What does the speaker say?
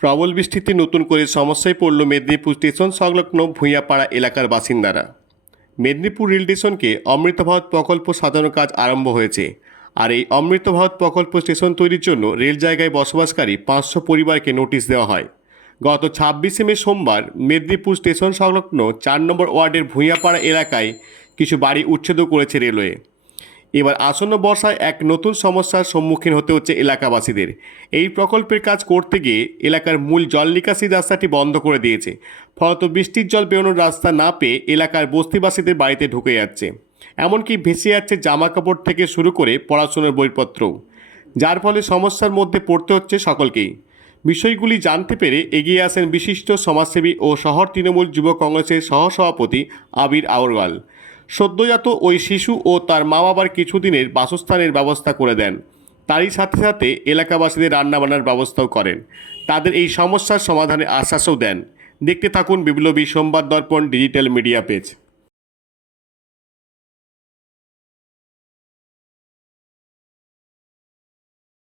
প্রবল বৃষ্টিতে নতুন করে সমস্যায় পড়ল মেদিনীপুর স্টেশন সংলগ্ন ভূঁইয়াপাড়া এলাকার বাসিন্দারা। মেদিনীপুর রেল স্টেশনকে অমৃত ভারত প্রকল্প সাজানোর কাজ আরম্ভ হয়েছে। আর এই অমৃত ভারত প্রকল্প স্টেশন তৈরির জন্য রেল জায়গায় বসবাসকারী পাঁচশো পরিবারকে নোটিশ দেওয়া হয়। গত ছাব্বিশে মে সোমবার মেদিনীপুর স্টেশন সংলগ্ন চার নম্বর ওয়ার্ডের ভূঁইয়াপাড়া এলাকায় কিছু বাড়ি উচ্ছেদও করেছে রেলওয়ে। এবার আসন্ন বর্ষায় এক নতুন সমস্যার সম্মুখীন হতে হচ্ছে এলাকাবাসীদের। এই প্রকল্পের কাজ করতে গিয়ে এলাকার মূল জল নিকাশি রাস্তাটি বন্ধ করে দিয়েছে। ফলত বৃষ্টির জল বেরোনোর রাস্তা না পেয়ে এলাকার বস্তিবাসীদের বাড়িতে ঢুকে যাচ্ছে। এমনকি ভেসে যাচ্ছে জামা কাপড় থেকে শুরু করে পড়াশোনার বইপত্রও। যার ফলে সমস্যার মধ্যে পড়তে হচ্ছে সকলকেই। বিষয়গুলি জানতে পেরে এগিয়ে আসেন বিশিষ্ট সমাজসেবী ও শহর তৃণমূল যুব কংগ্রেসের সহসভাপতি আবির আওরওয়াল। সদ্যজাত ওই শিশু ও তার মা বাবার কিছুদিনের বাসস্থানের ব্যবস্থা করে দেন। তারই সাথে সাথে এলাকাবাসীদের রান্নাবান্নার ব্যবস্থাও করেন। তাদের এই সমস্যার সমাধানে আশ্বাসও দেন। দেখতে থাকুন বিপ্লবী সোমবার দর্পণ ডিজিটাল মিডিয়া পেজ।